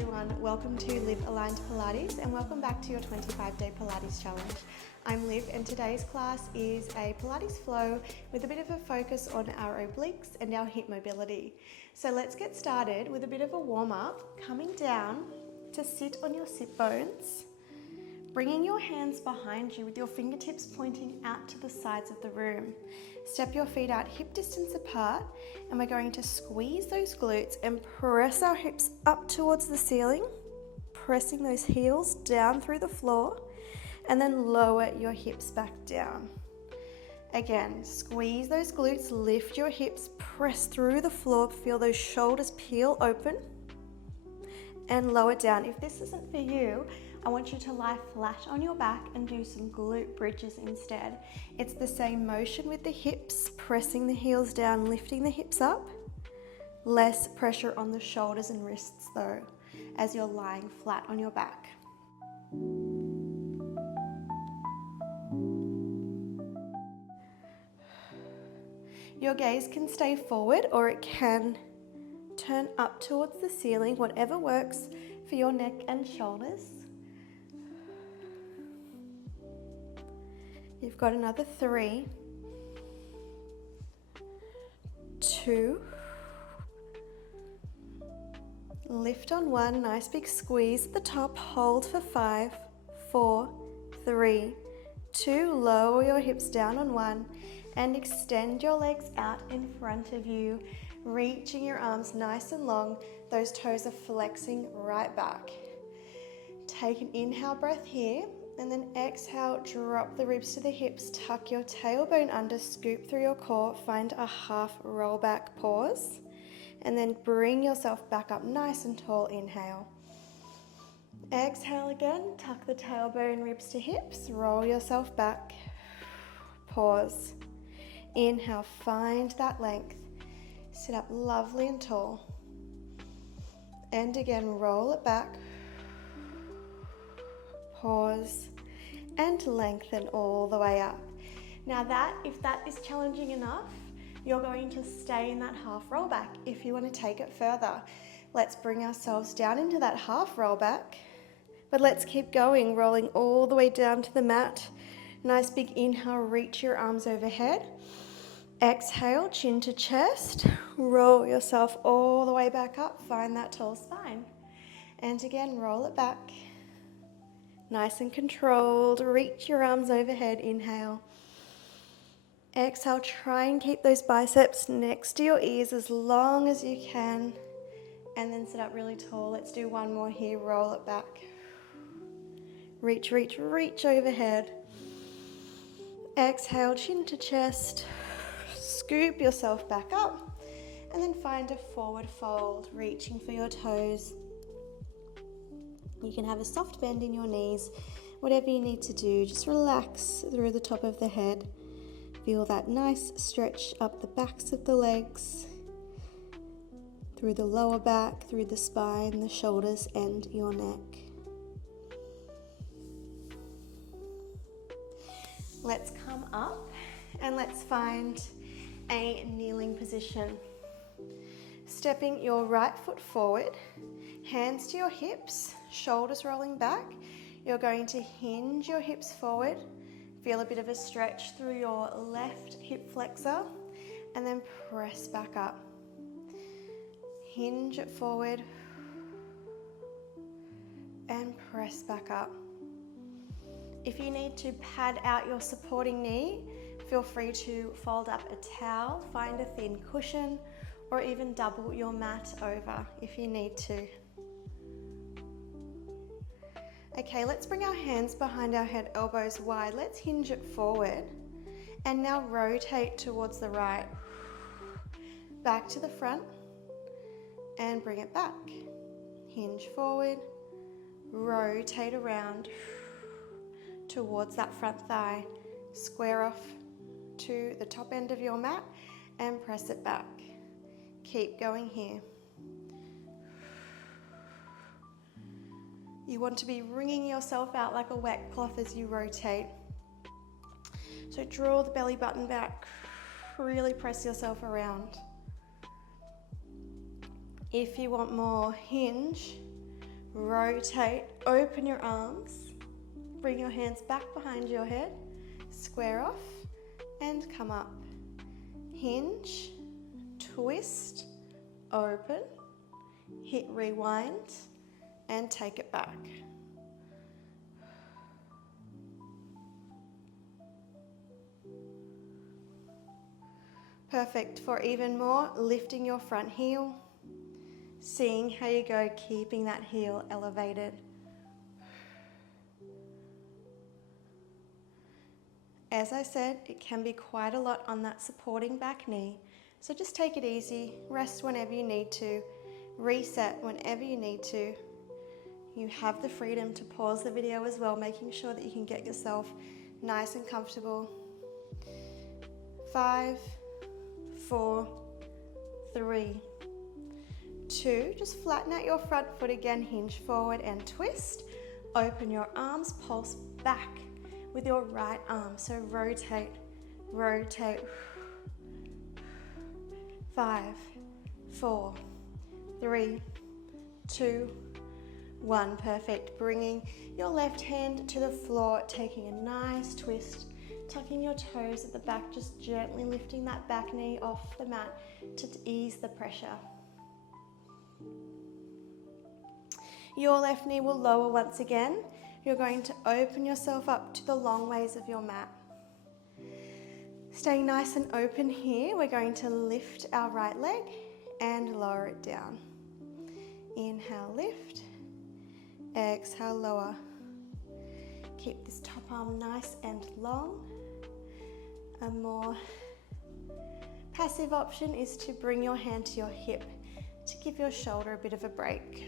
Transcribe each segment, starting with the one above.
everyone, welcome to Liv Aligned Pilates and welcome back to your 25-day Pilates challenge. I'm Liv and today's class is a Pilates flow with a bit of a focus on our obliques and our hip mobility. So let's get started with a bit of a warm-up, coming down to sit on your sit bones, bringing your hands behind you with your fingertips pointing out to the sides of the room. Step your feet out hip distance apart and we're going to squeeze those glutes and press our hips up towards the ceiling, pressing those heels down through the floor, and then lower your hips back down. Again, squeeze those glutes, lift your hips, press through the floor, feel those shoulders peel open, and lower down. If this isn't for you, I want you to lie flat on your back and do some glute bridges instead. It's the same motion with the hips, pressing the heels down, lifting the hips up. Less pressure on the shoulders and wrists though, as you're lying flat on your back. Your gaze can stay forward or it can turn up towards the ceiling, whatever works for your neck and shoulders. You've got another 3, 2, lift on 1, nice big squeeze at the top, hold for 5, 4, 3, 2, lower your hips down on 1, and extend your legs out in front of you, reaching your arms nice and long, those toes are flexing right back. Take an inhale breath here, and then exhale, drop the ribs to the hips, tuck your tailbone under, scoop through your core, find a half roll back pause, and then bring yourself back up nice and tall, inhale. Exhale again, tuck the tailbone, ribs to hips, roll yourself back, pause. Inhale, find that length, sit up lovely and tall. And again, roll it back, pause, and lengthen all the way up. Now if that is challenging enough, you're going to stay in that half roll back. If you want to take it further, let's bring ourselves down into that half roll back, but let's keep going, rolling all the way down to the mat. Nice big inhale, reach your arms overhead. Exhale, chin to chest, roll yourself all the way back up, find that tall spine. And again, roll it back. Nice and controlled, reach your arms overhead, inhale. Exhale, try and keep those biceps next to your ears as long as you can. And then sit up really tall. Let's do one more here, roll it back. Reach, reach, reach overhead. Exhale, chin to chest. Scoop yourself back up. And then find a forward fold, reaching for your toes. You can have a soft bend in your knees, whatever you need to do, just relax through the top of the head. Feel that nice stretch up the backs of the legs, through the lower back, through the spine, the shoulders, and your neck. Let's come up and let's find a kneeling position. Stepping your right foot forward, hands to your hips, shoulders rolling back. You're going to hinge your hips forward. Feel a bit of a stretch through your left hip flexor and then press back up. Hinge it forward and press back up. If you need to pad out your supporting knee, feel free to fold up a towel, find a thin cushion, or even double your mat over if you need to. Okay, let's bring our hands behind our head, elbows wide. Let's hinge it forward. And now rotate towards the right. Back to the front. And bring it back. Hinge forward. Rotate around towards that front thigh. Square off to the top end of your mat and press it back. Keep going here. You want to be wringing yourself out like a wet cloth as you rotate. So draw the belly button back, really press yourself around. If you want more, hinge, rotate, open your arms, bring your hands back behind your head, square off, and come up. Hinge, twist, open, hit rewind, and take it back. Perfect. For even more, lifting your front heel, seeing how you go, keeping that heel elevated. As I said, it can be quite a lot on that supporting back knee, so just take it easy, rest whenever you need to, reset whenever you need to. You have the freedom to pause the video as well, making sure that you can get yourself nice and comfortable. 5, 4, 3, 2, just flatten out your front foot again, hinge forward and twist. Open your arms, pulse back with your right arm. So rotate, rotate. 5, 4, 3, 2, 1. Perfect. Bringing your left hand to the floor, taking a nice twist, tucking your toes at the back, just gently lifting that back knee off the mat to ease the pressure. Your left knee will lower once again. You're going to open yourself up to the long ways of your mat. Staying nice and open here, we're going to lift our right leg and lower it down. Inhale, lift. Exhale, lower. Keep this top arm nice and long. A more passive option is to bring your hand to your hip to give your shoulder a bit of a break.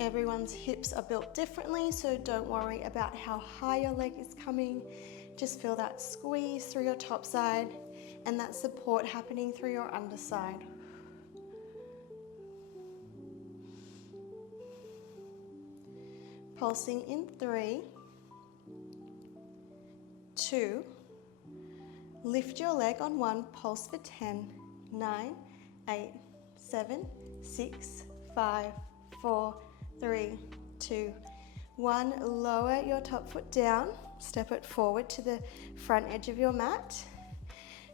Everyone's hips are built differently, so don't worry about how high your leg is coming. Just feel that squeeze through your top side and that support happening through your underside. Pulsing in 3, 2, lift your leg on 1, pulse for 10, 9, 8, 7, 6, 5, 4, 3, 2, 1. Lower your top foot down, step it forward to the front edge of your mat.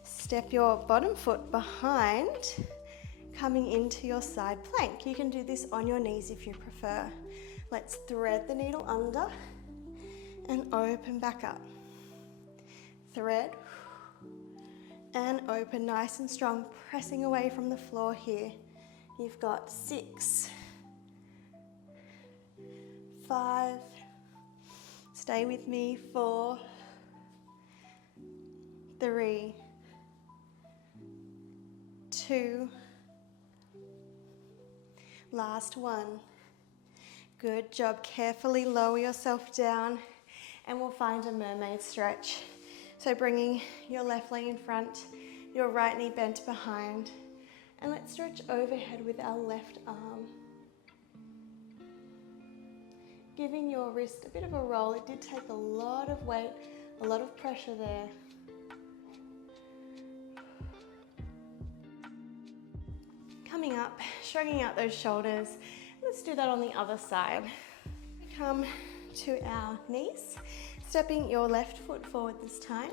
Step your bottom foot behind, coming into your side plank. You can do this on your knees if you prefer. Let's thread the needle under and open back up. Thread and open nice and strong, pressing away from the floor here. You've got 6, 5, stay with me, 4, 3, 2, last one. Good job. Carefully lower yourself down and we'll find a mermaid stretch. So bringing your left leg in front, your right knee bent behind, and let's stretch overhead with our left arm. Giving your wrist a bit of a roll. It did take a lot of weight, a lot of pressure there. Coming up, shrugging out those shoulders. Let's do that on the other side. Come to our knees, stepping your left foot forward this time.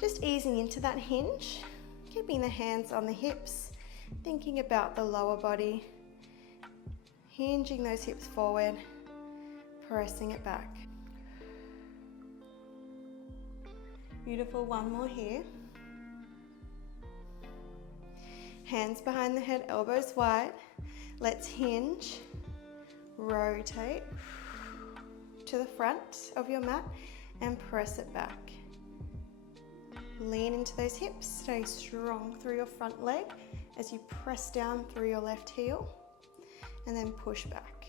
Just easing into that hinge, keeping the hands on the hips, thinking about the lower body, hinging those hips forward, pressing it back. Beautiful, one more here. Hands behind the head, elbows wide. Let's hinge, rotate to the front of your mat and press it back. Lean into those hips, stay strong through your front leg as you press down through your left heel and then push back.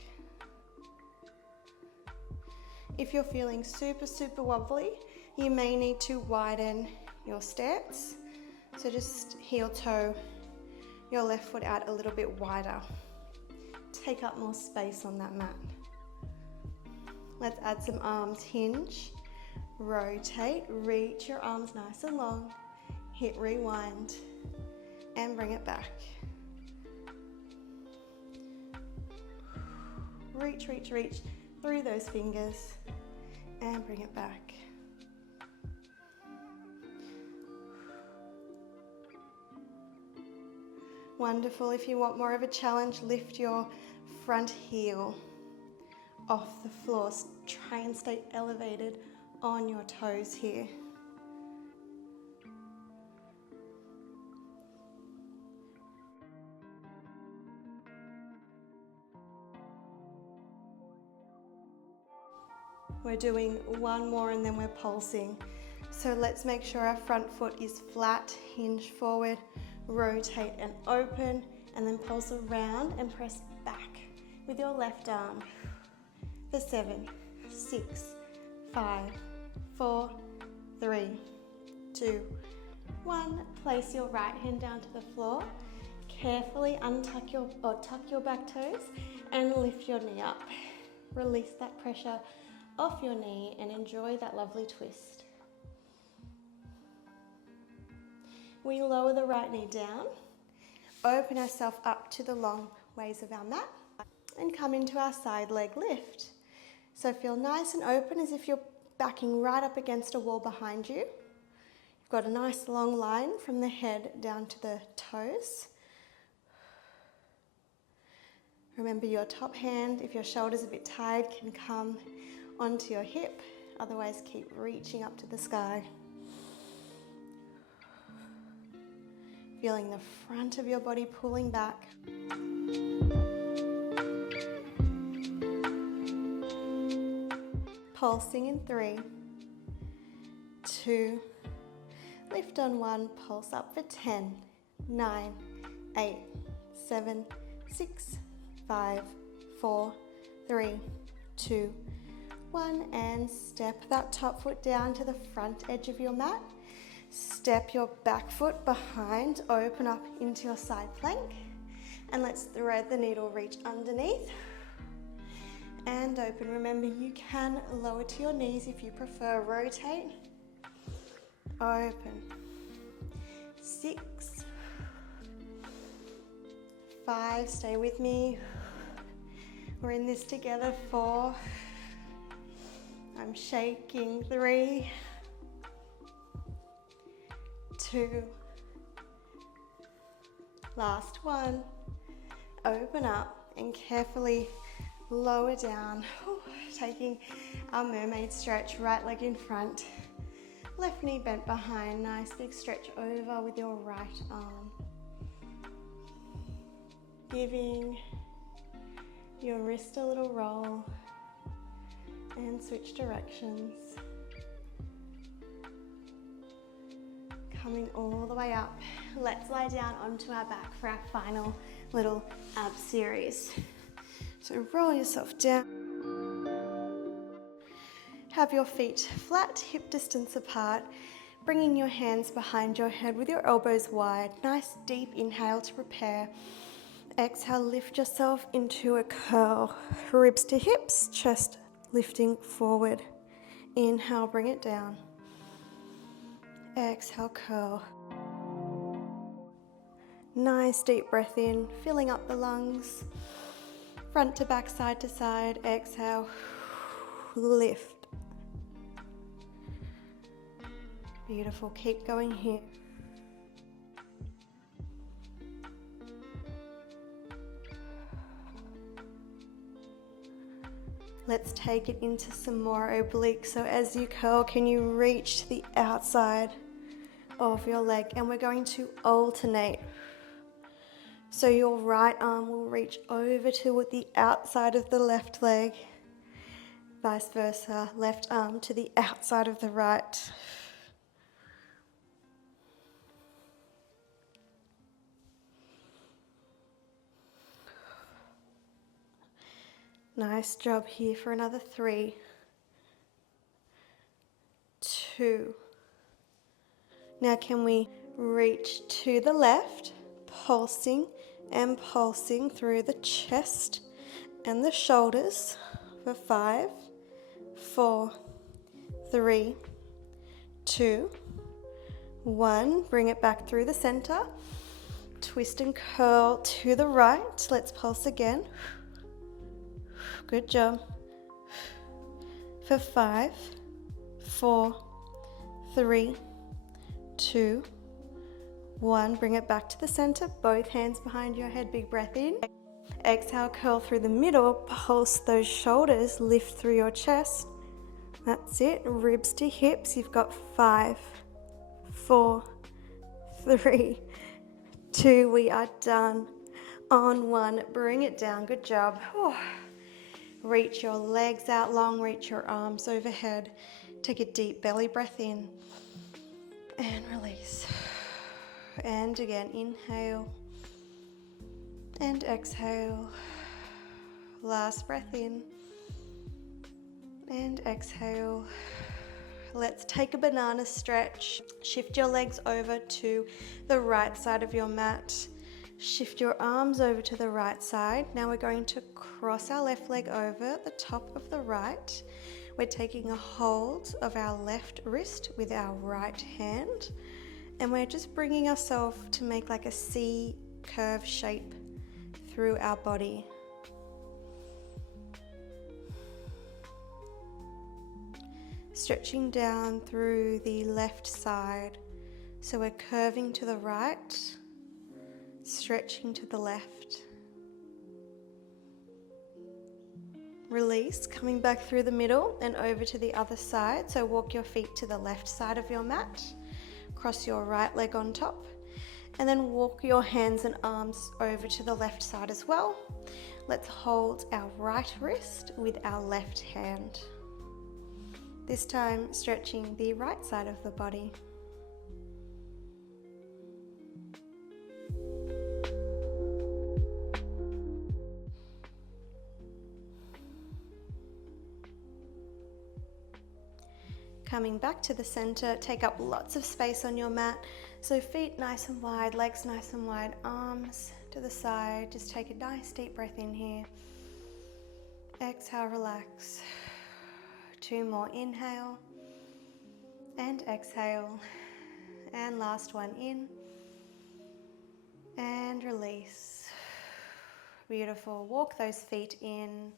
If you're feeling super wobbly, you may need to widen your stance. So just heel toe your left foot out a little bit wider. Take up more space on that mat. Let's add some arms. Hinge, rotate, reach your arms nice and long, hit rewind, and bring it back. Reach, reach, reach through those fingers and bring it back. Wonderful. If you want more of a challenge, lift your front heel off the floor. Try and stay elevated on your toes here. We're doing one more and then we're pulsing. So let's make sure our front foot is flat, hinge forward, rotate and open, and then pulse around and press back with your left arm. For 7, 6, 5, 4, 3, 2, 1. Place your right hand down to the floor. Carefully tuck your back toes and lift your knee up. Release that pressure off your knee and enjoy that lovely twist. We lower the right knee down, open ourselves up to the long ways of our mat, and come into our side leg lift. So feel nice and open as if you're backing right up against a wall behind you. You've got a nice long line from the head down to the toes. Remember your top hand, if your shoulder's a bit tired, can come onto your hip. Otherwise, keep reaching up to the sky. Feeling the front of your body pulling back. Pulsing in 3, 2, lift on 1, pulse up for 10, 9, 8, 7, 6, 5, 4, 3, 2, 1, and step that top foot down to the front edge of your mat. Step your back foot behind, open up into your side plank, and let's thread the needle, reach underneath and open. Remember, you can lower to your knees if you prefer. Rotate, open. 6, 5, stay with me. We're in this together. 4, I'm shaking. 3, 2, last one. Open up and carefully lower down. Taking our mermaid stretch, right leg in front, left knee bent behind. Nice big stretch over with your right arm. Giving your wrist a little roll and switch directions. Coming all the way up. Let's lie down onto our back for our final little ab series. So roll yourself down. Have your feet flat, hip distance apart, bringing your hands behind your head with your elbows wide. Nice deep inhale to prepare. Exhale, lift yourself into a curl. Ribs to hips, chest lifting forward. Inhale, bring it down. Exhale, curl. Nice deep breath in, filling up the lungs. Front to back, side to side. Exhale, lift. Beautiful, keep going here. Let's take it into some more obliques. So as you curl, can you reach to the outside of your leg? And we're going to alternate. So your right arm will reach over to the outside of the left leg. Vice versa, left arm to the outside of the right. Nice job here for another 3, 2. Now can we reach to the left, pulsing and pulsing through the chest and the shoulders for 5, 4, 3, 2, 1. Bring it back through the center. Twist and curl to the right. Let's pulse again. Good job. For 5, 4, 3, 2, 1. Bring it back to the center. Both hands behind your head. Big breath in. Exhale, curl through the middle. Pulse those shoulders. Lift through your chest. That's it. Ribs to hips. You've got 5, 4, 3, 2. We are done. On 1. Bring it down. Good job. Reach your legs out long. Reach your arms overhead. Take a deep belly breath in. And release. And again, inhale. And exhale. Last breath in. And exhale. Let's take a banana stretch. Shift your legs over to the right side of your mat. Shift your arms over to the right side. Now we're going to cross our left leg over the top of the right. We're taking a hold of our left wrist with our right hand. And we're just bringing ourselves to make like a C curve shape through our body. Stretching down through the left side. So we're curving to the right, stretching to the left. Release, coming back through the middle and over to the other side. So walk your feet to the left side of your mat, cross your right leg on top, and then walk your hands and arms over to the left side as well. Let's hold our right wrist with our left hand. This time stretching the right side of the body. Coming back to the center, take up lots of space on your mat. So feet nice and wide, legs nice and wide, arms to the side. Just take a nice deep breath in here. Exhale, relax. 2 more, inhale and exhale. And last one, in and release. Beautiful. Walk those feet in.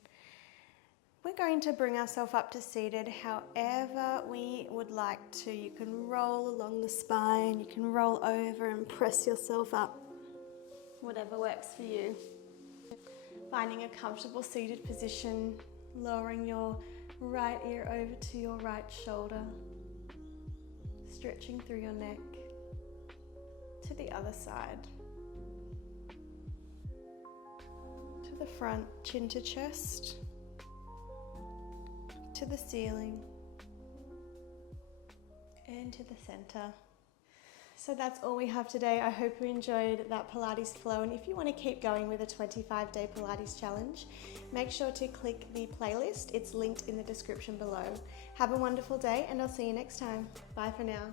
We're going to bring ourselves up to seated however we would like to. You can roll along the spine, you can roll over and press yourself up, whatever works for you. Finding a comfortable seated position, lowering your right ear over to your right shoulder, stretching through your neck to the other side, to the front, chin to chest, to the ceiling, and to the center. So that's all we have today. I hope you enjoyed that Pilates flow, and if you want to keep going with a 25-day Pilates challenge, make sure to click the playlist. It's linked in the description below. Have a wonderful day, and I'll see you next time. Bye for now.